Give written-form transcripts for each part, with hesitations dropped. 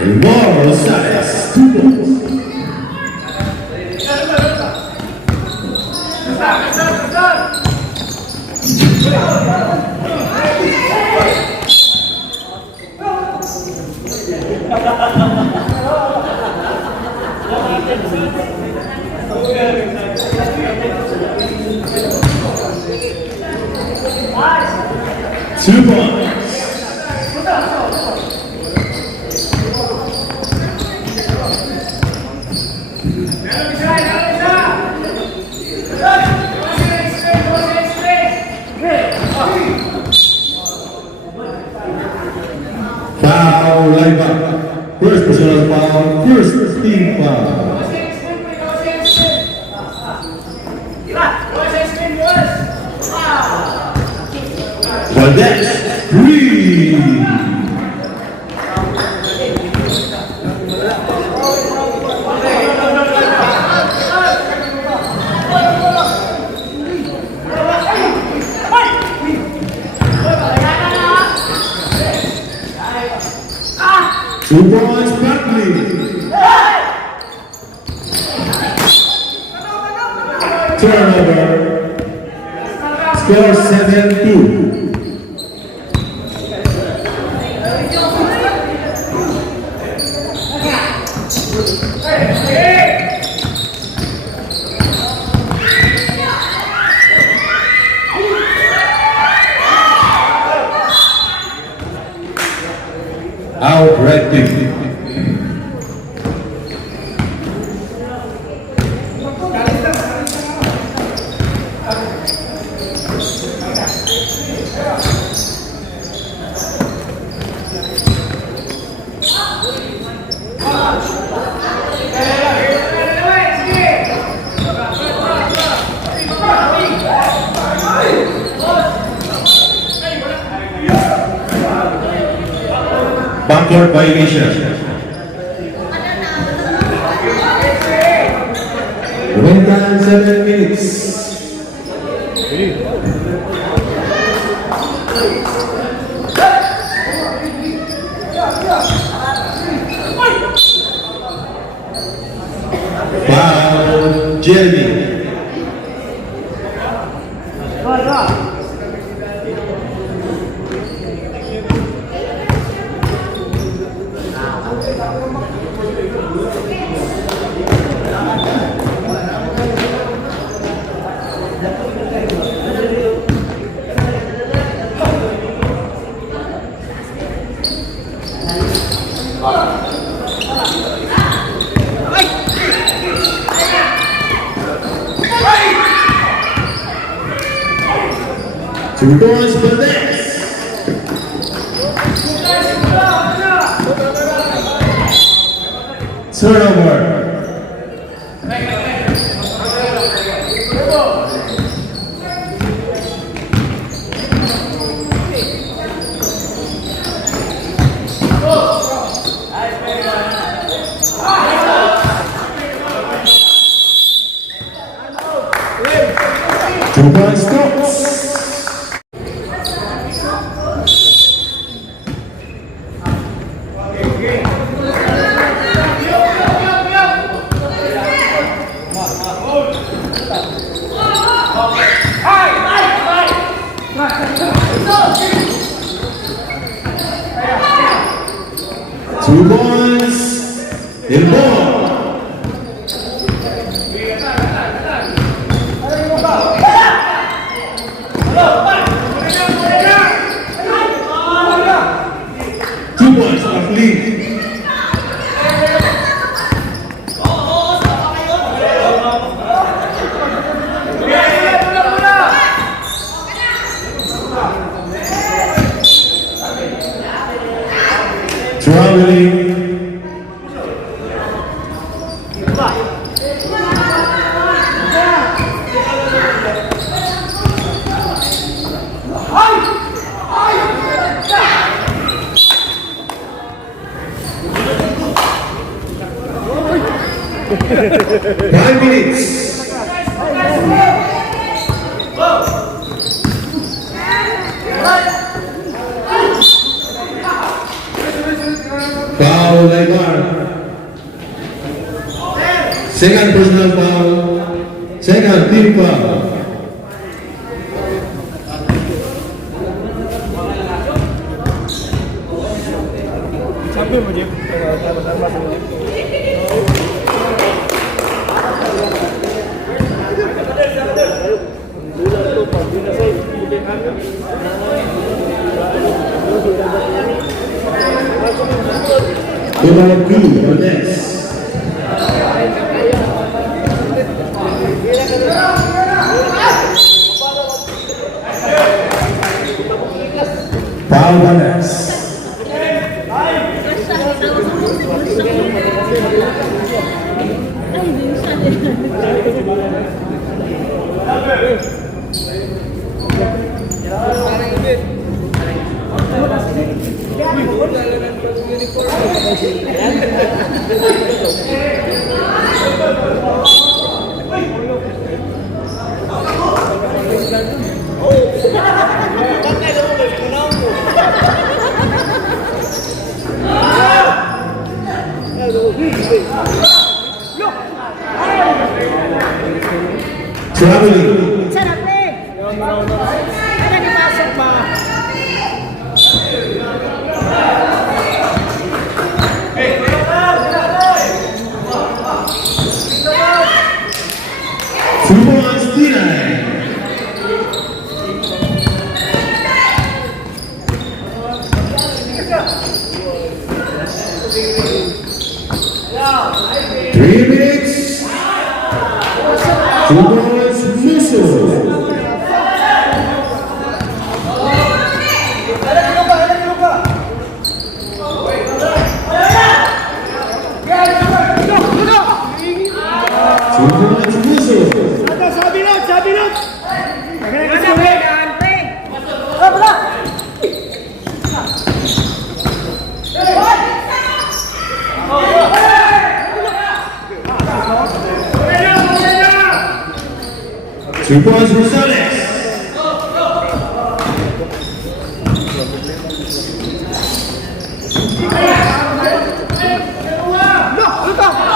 El Morro Rosales, 2 points. Two points. Foul, Leiva. First personal foul, first team foul. Valdez, 3. Two points, Buckley. Turnover. Score 7-2. Out red team. Backcourt violation. Win time 7 minutes. Foul, Jeremy. Two points for this. Turnover. Two points stops. Two points in ball. Two points of lead. Traveling. 5 minutes. Foul, Neymar. Second personal foul. Second team foul. Number 2, Valdez. Foul, Valdez. Traveling. Sarap eh. Ano nipasok pa? Football Steelers. Three minutes. Football's Musso. Football's Musso. Sabilot! Football's Rosales.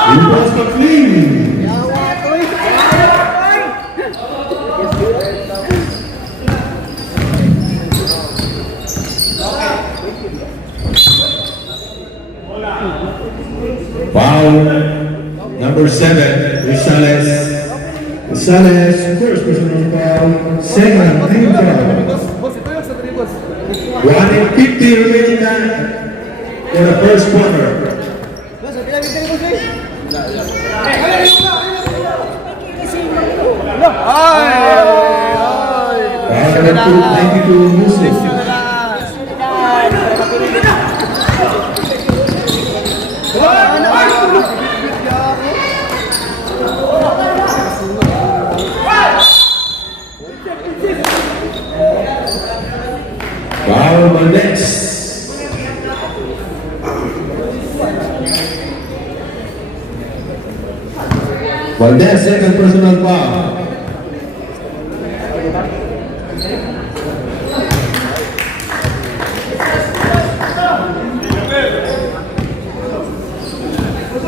Football's McLean. Foul number 7, Rosales. Rosales, first personal foul, second team foul. 1:50 remaining time for the first quarter. Foul number 92, Musso. Foul Valdez. Valdez, second personal foul.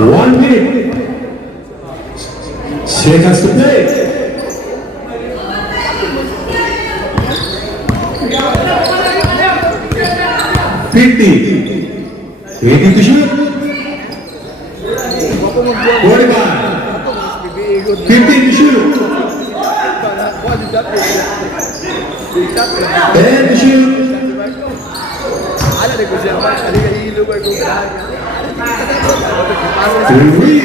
One minute. Seconds to play. Ready to shoot. 45. 15 to shoot. 10 to shoot. Three.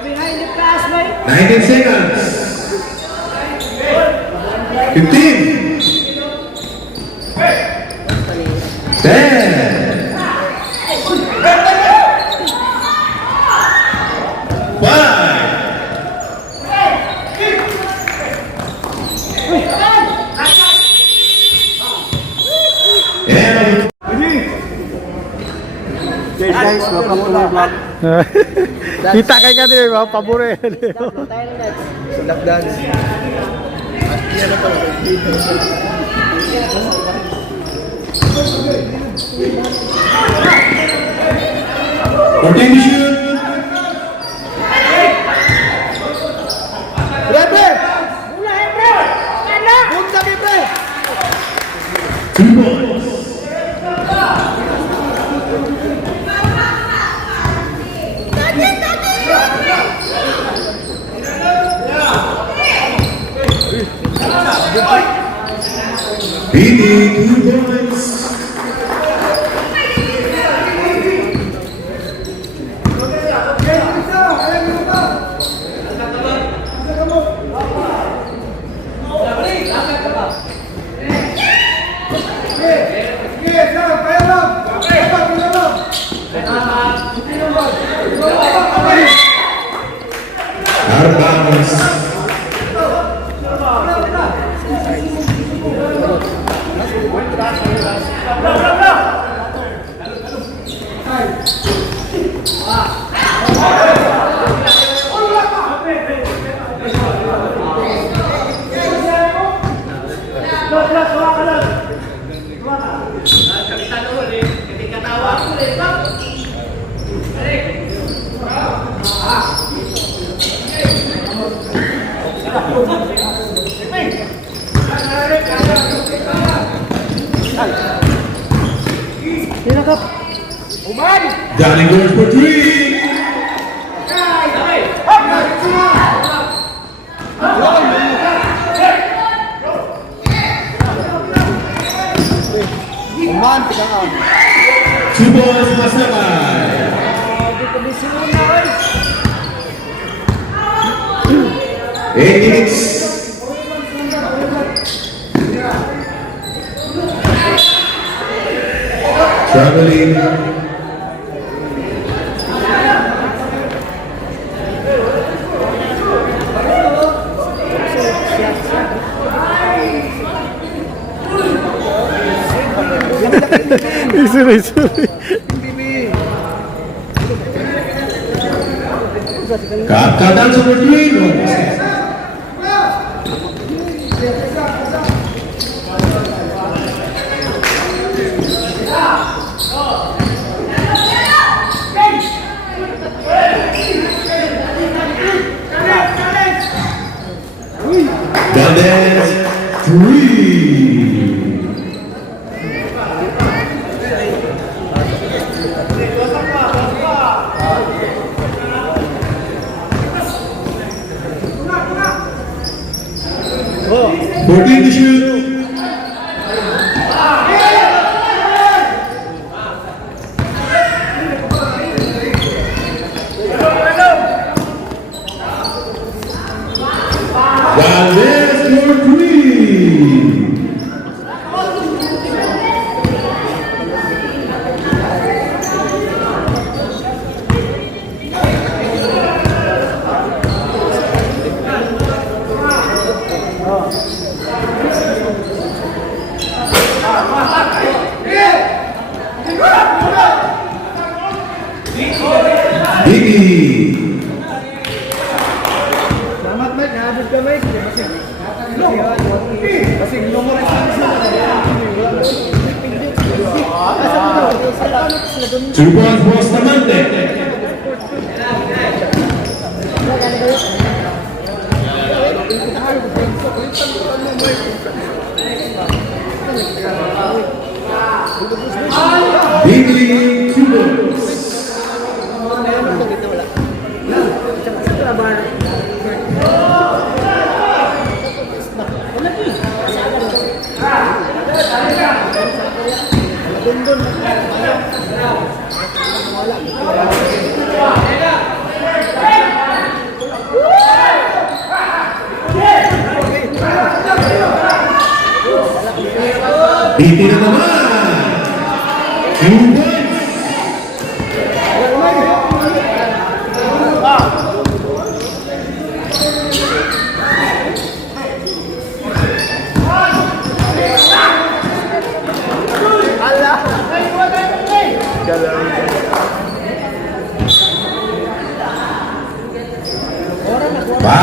Behind the classmate. 19 seconds. 15. 10. 5. guys, welcome to my vlog. Kita kay ka din, mga pabore. Sulap dance. Fourteen to shoot. Two points. PD, 2 points. Arbans. Johnny goes for 3. Uman, tigaan. 2 points, Masabay. Eight minutes. Traveling. Sorry. Kakadang number 3. No. Gandez 3. Fourteen to shoot. Gandez for 3. Biggie. Salamat, Mike. Nahabot ka, Mike. Kasi lumores na siya. 2 points, Bustamante. Biggie, 2 points. Titira naman. 2 points.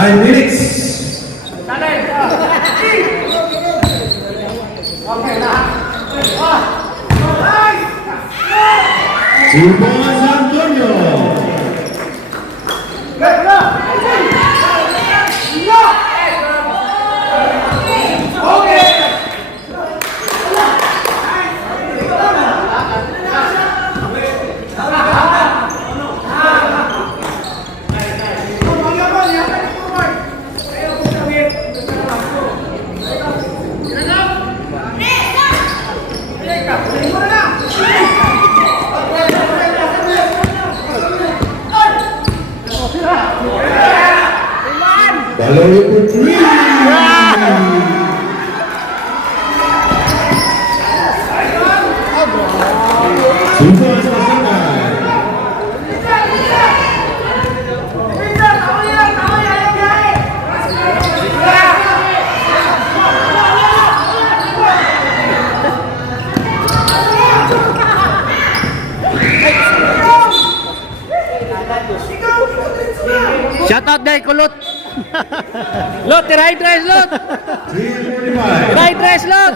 5 minutes. 2 points, Antonio. Valerio for 3. 2 points for Sakai. Shout out day, kulot. Lot, right dress, Lot. 3:45. Right dress, Lot.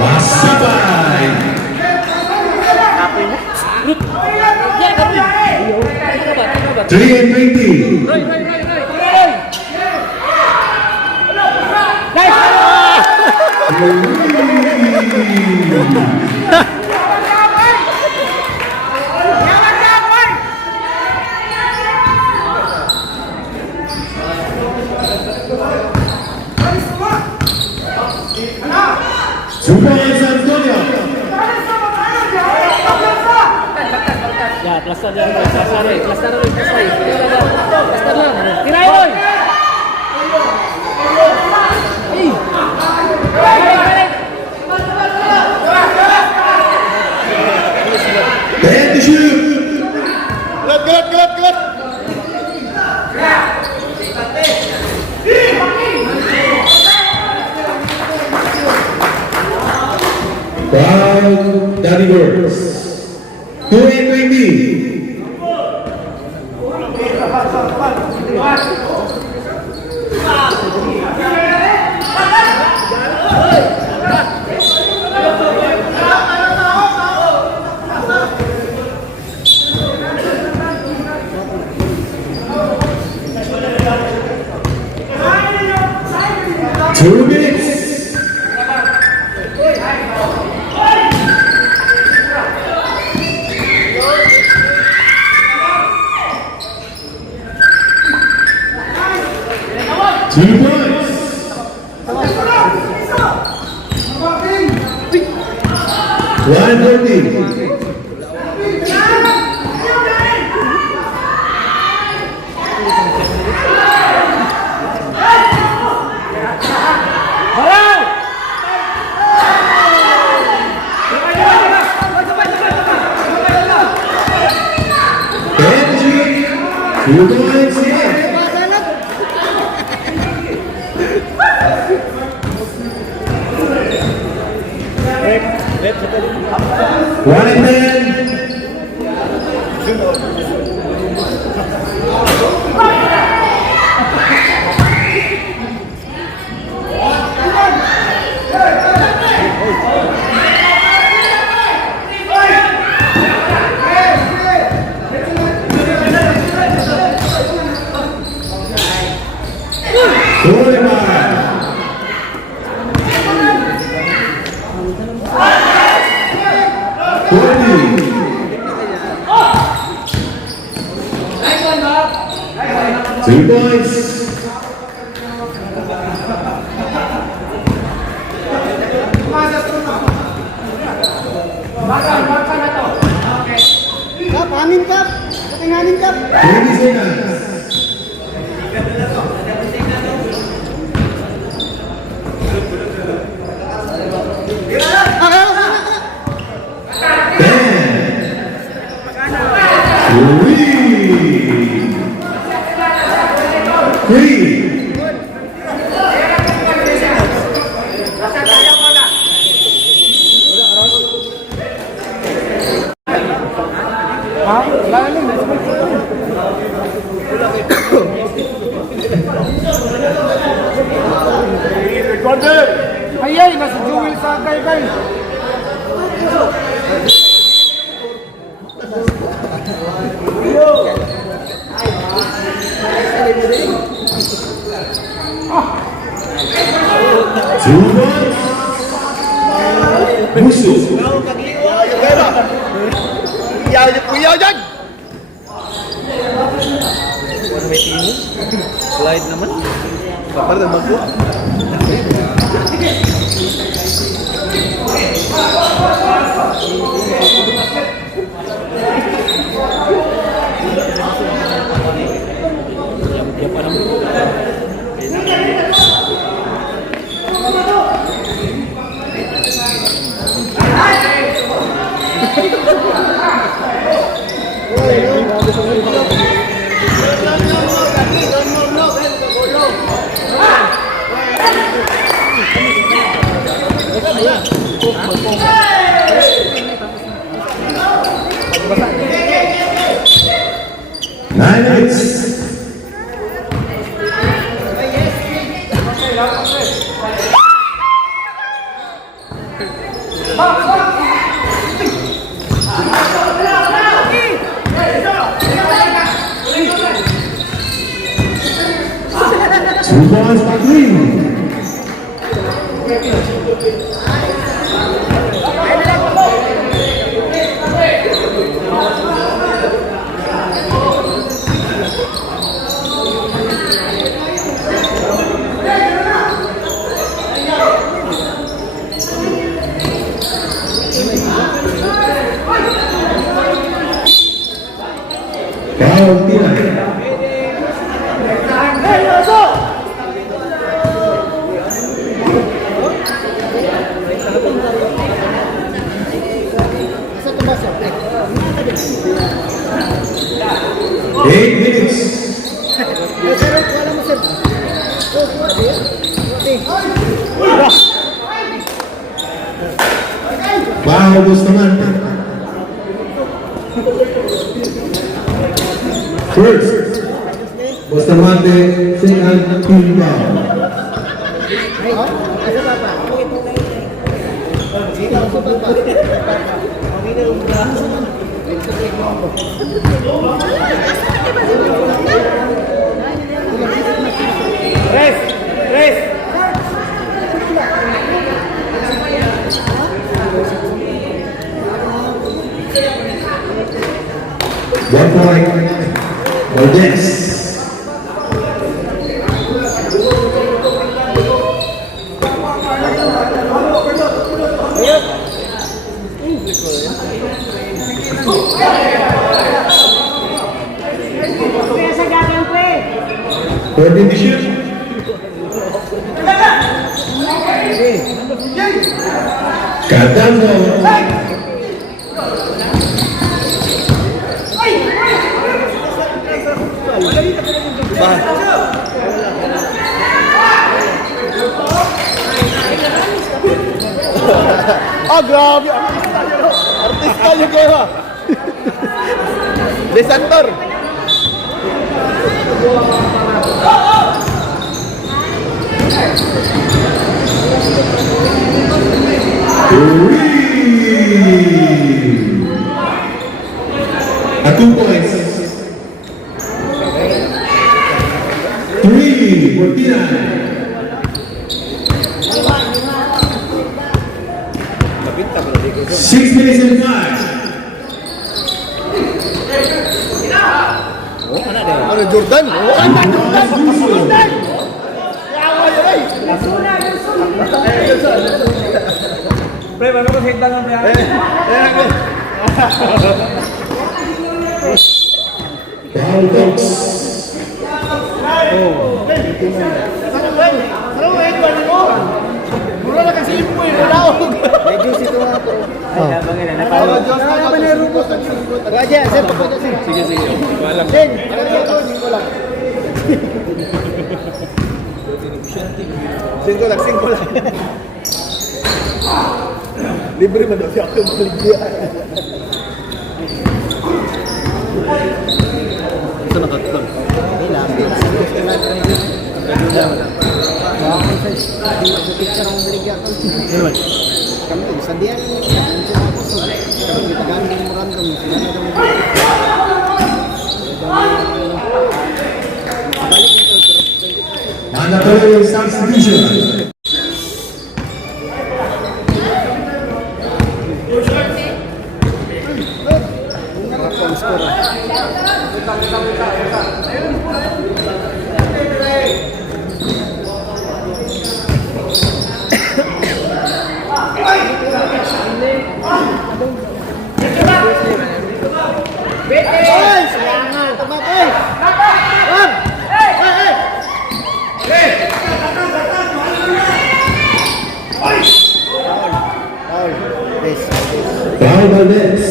Masabay. 3:20. Two points, Antonio. Ya, cluster lang, cluster lang. Tirahin, boy. Ten to shoot. Foul, Danny Burks. 2:20. Two minutes. Two points. 1:40. Two points, yeah. One and 10. Two points. Kap, anin kap. Kating anin kap. 20 seconds. Three. Ayay, nasa Jewel sa kay. Jumat Musuh Kuya dyan! Slide naman. Kapal na magpo. Nine minutes. Two balls for green. Foul tira. Eight minutes. Foul Bustamante. First, Bustamante second team foul. Tres. 1 point. Valdez. Third edition. Catando. Ah, grabe! Artista nyo kayo! Desantor! At 2 points. 3 for Tina. 6 minutes and 5. Ano, Jordan? Jordan! Pre, bago ko hit lang ang pre. Foul dogs. Mura na kasi ipo eh, wala ako. Medyo sito nga po. Ay, habang ina. Nakalaban na yung rubos. Raja, sir, papunta sir. Sige. Walang. Sen, singko lang. Singko lang. Libre man daw siya ako maligya. Ito nakatulog. Hindi lang. Picture ang biligyan ko. Kami ko, sa diyan. Kami ko, tagaan ng memorandum. Mandatory substitution. Ay, silangan. Tumatay. Wag. Foul. Yes. Foul Valdez.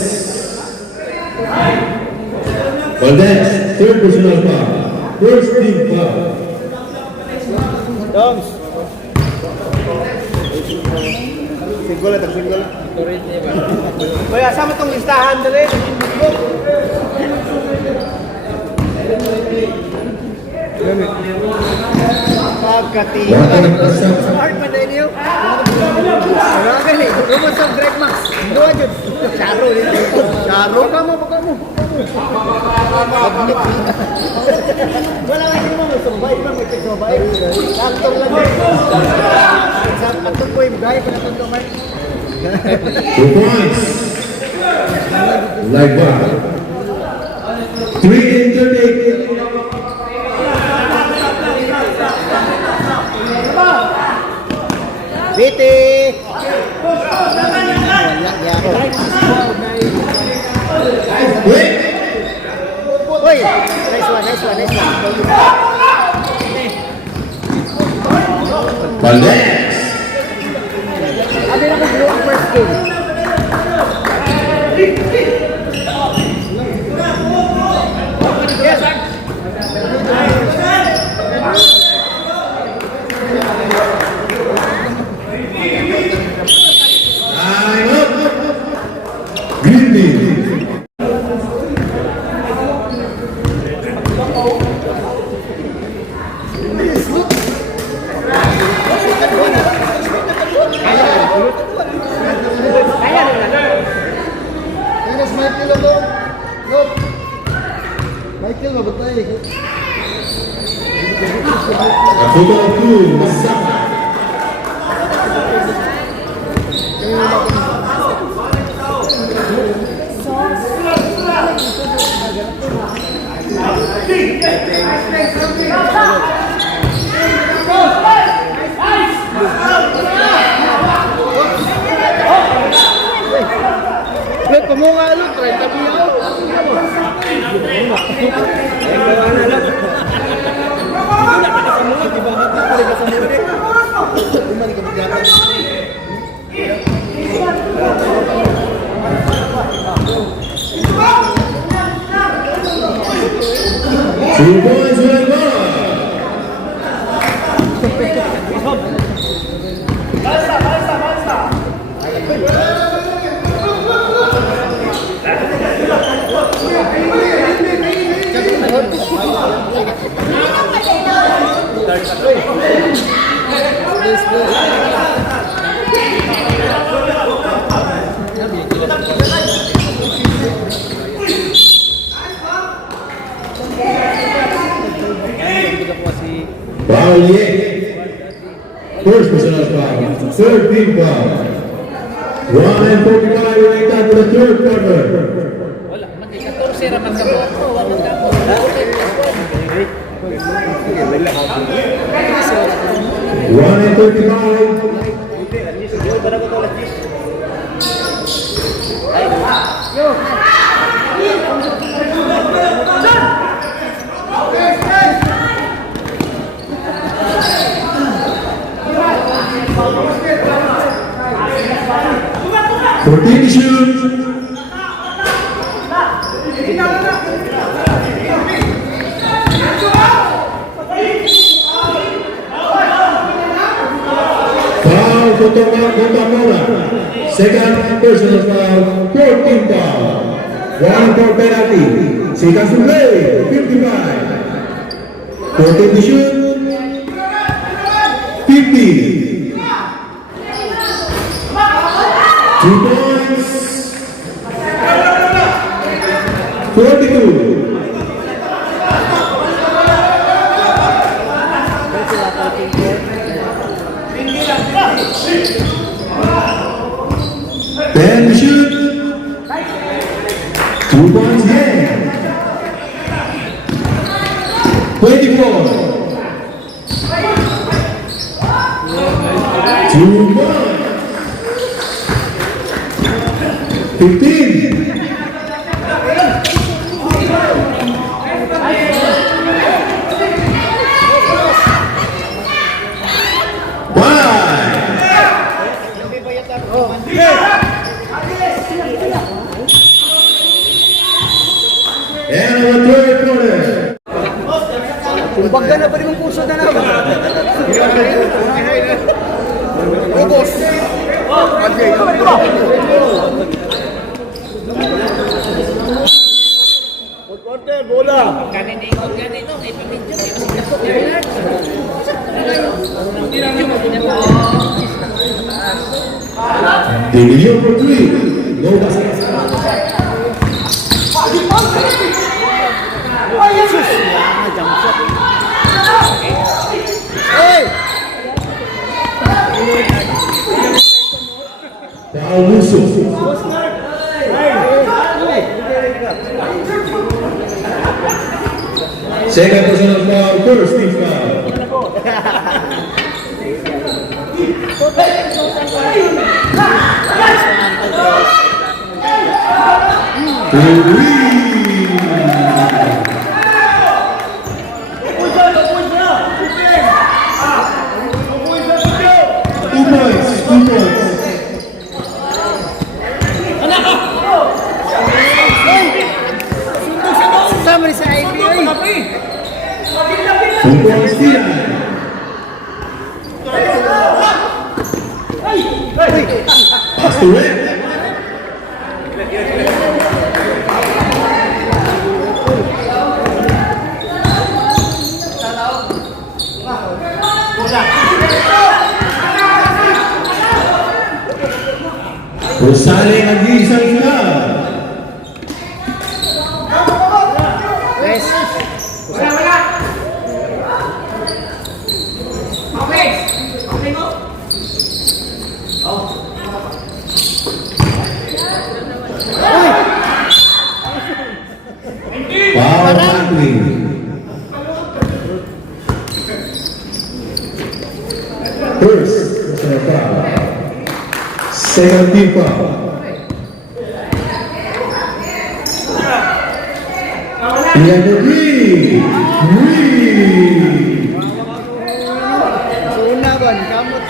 Valdez, third personal foul. First team foul. Doms. Singgol at singgol. Hoy, asama tong listahan dali. Pagkatiyo. Smart man din yun. Marami ni. Rumos ang Greg Max. Doon yun. Charo din. Charo. Baka mo. Wala nga yun mo. Sumbay pa. May sumbay. Laktong lang din. Atong po yung gaya pa natong tumay. 2 points. Like that. 3 in 38. Biti! Wait. Uy! Nice one. Valdez. Abi na ko blue ang first game. Yes! Time up. Green team. Yes, Michael, look. Michael, mabatay. A total of 2. Masaka. Look, pamunga, look. Try tabi ako. Two points for the goal. Foul yet. First personal foul. Third team foul. 1:45 right after the third quarter. Wala, mati 14 raman ka po. Wala ka po. 1:35. Fourteen to shoot. Foul Coca-Cola. Second personal foul. 14 foul. 1 for penalty. Seconds to play. 55. 14 to shoot. 50. 50. 2 points. 42. Then we shoot. 2 points here. 24. 2 points. 15. 5. And our third quarter. Kumbaga na pa rin ang puso na naman. Ubos. Quarter, bola. The million for 3. No basket. Paul Musso. Second personal foul, first team foul. Two points. Sama rin sa IPA. 2 points here. Pass to Red. Rosales nag-iisang ka. Yes. Power tackling. First, personal foul. Second team foul. Number 3. Sunagon, kamot.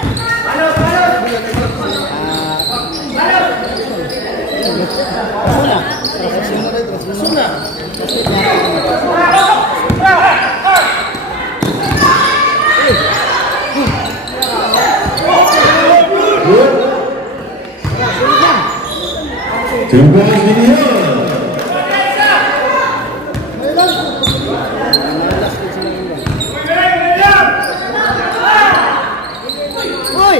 Two balls video. Uy!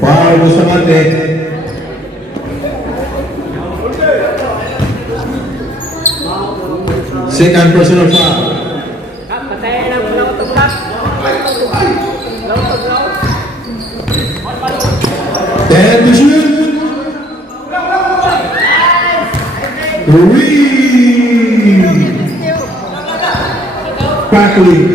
Foul Bustamante. Second personal foul. Ten to shoot. 3. Tackling.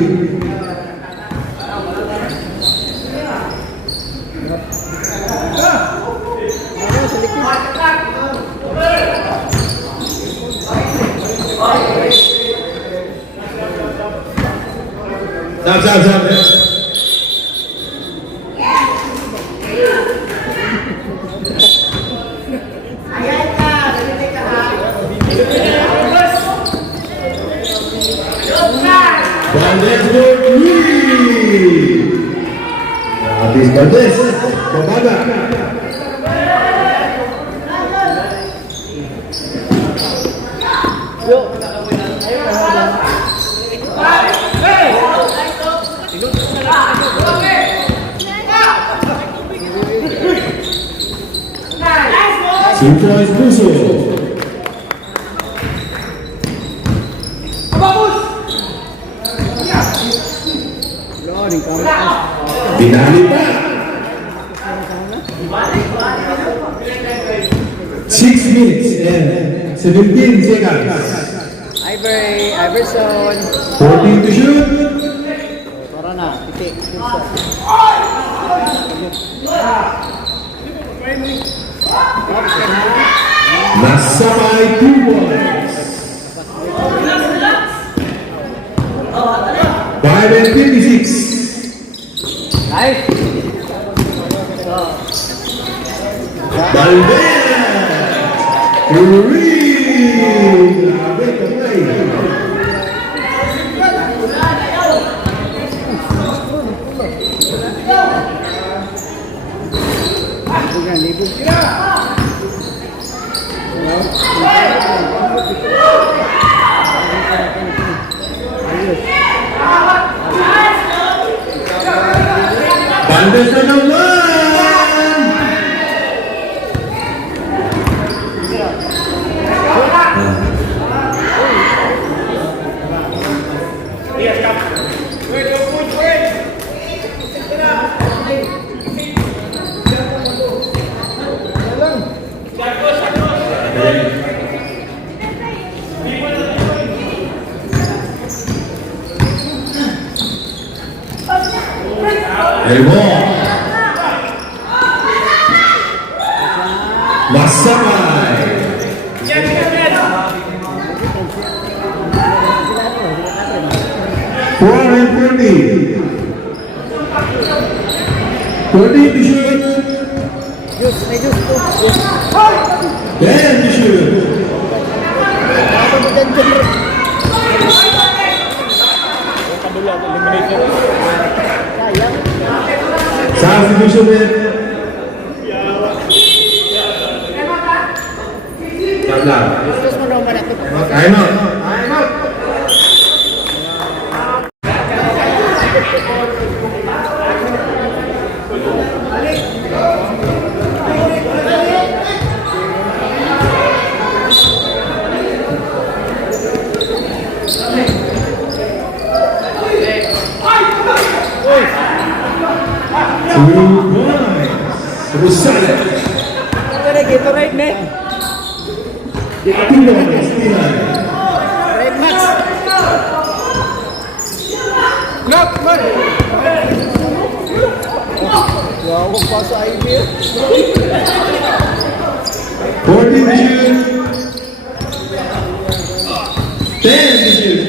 Stop. Valdez for 3. Atis Valdez. Babada. 2 points Puso. Binali pa. 6 minutes and 17 seconds. Iverson. 14 to shoot. Tara na, pitik. Nasabay 2 points. 5 and 56. Valdez! Green! Grabe ka play. Valdez na naman! Elmo. Masabay. 4 and 30. 30 to shoot. May juice po. 10 to shoot. Substitution net. Juice mo naman ako. Time out. Time out. Rosales. Gatorade, me. Red Max. Knock, man. Wow, pa sa idea. 40 to shoot. 10 to shoot.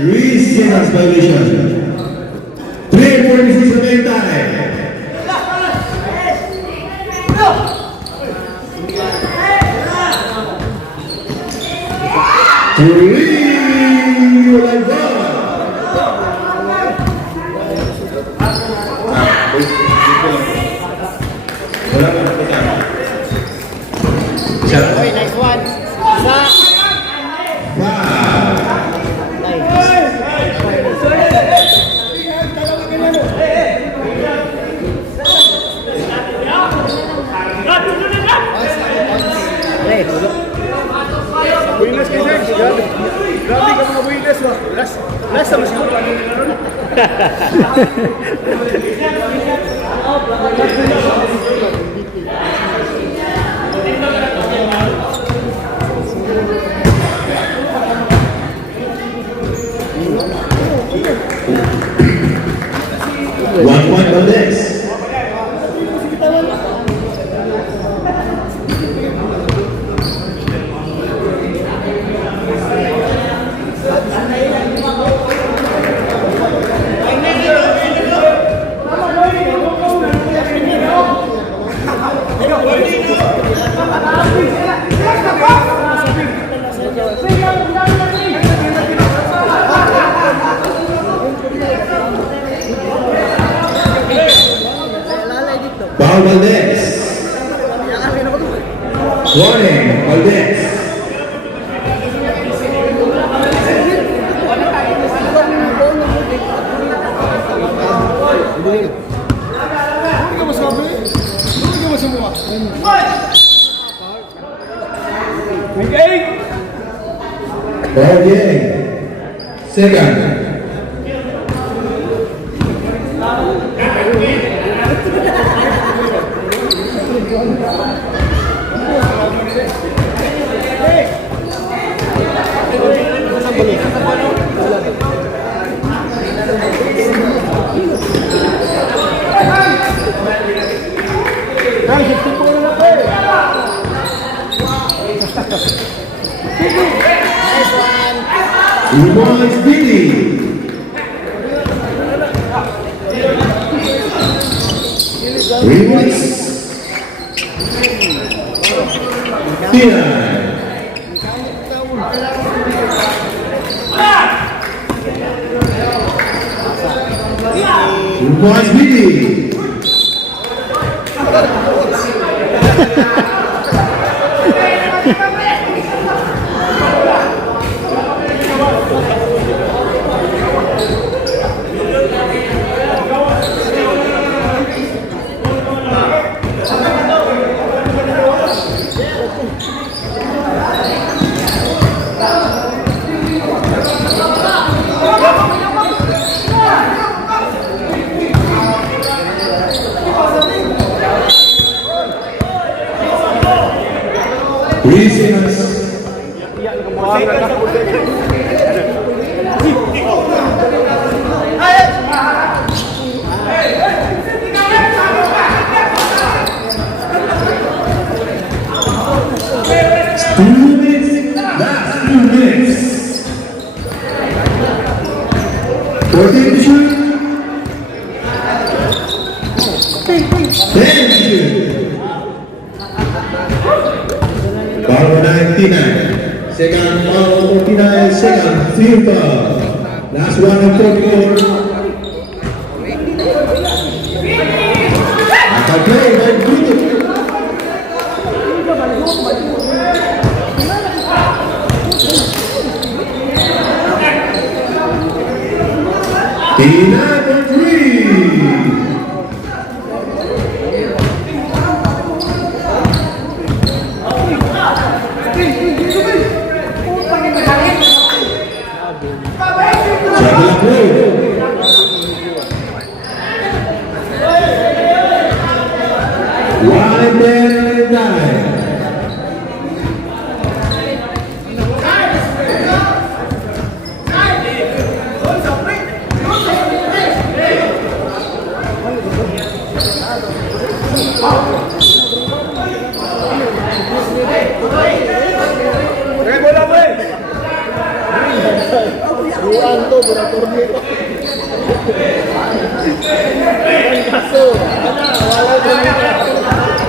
3 seconds violation. 3:46 remaining time. Oy, nice one. Sa. Buinas kayo, sir. Grabe ka mga buinas, no? Last sama siguro. One point on this. Paul Valdez. Warning, Valdez. Paul Yang. Second. Rewards Billy. Rewards Tina. Rewards Billy. Christmas. Last 2 minutes. 14 to shoot. 10 to shoot. Power 99. Second, power 49. Second, FIFA. Last one on 44. After play by Bruto. Number 3.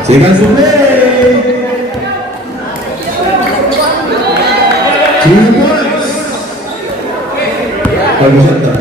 Second to play. 2 points. Bagus Santa.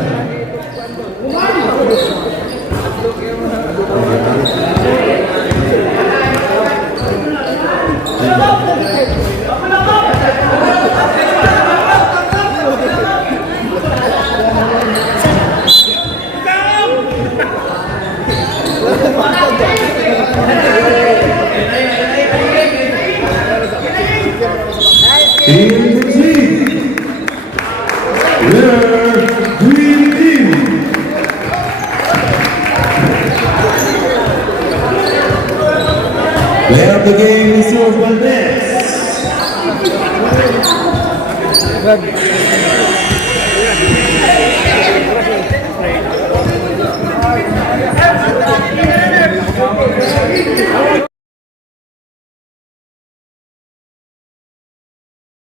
Player of the game is Silver Valdez.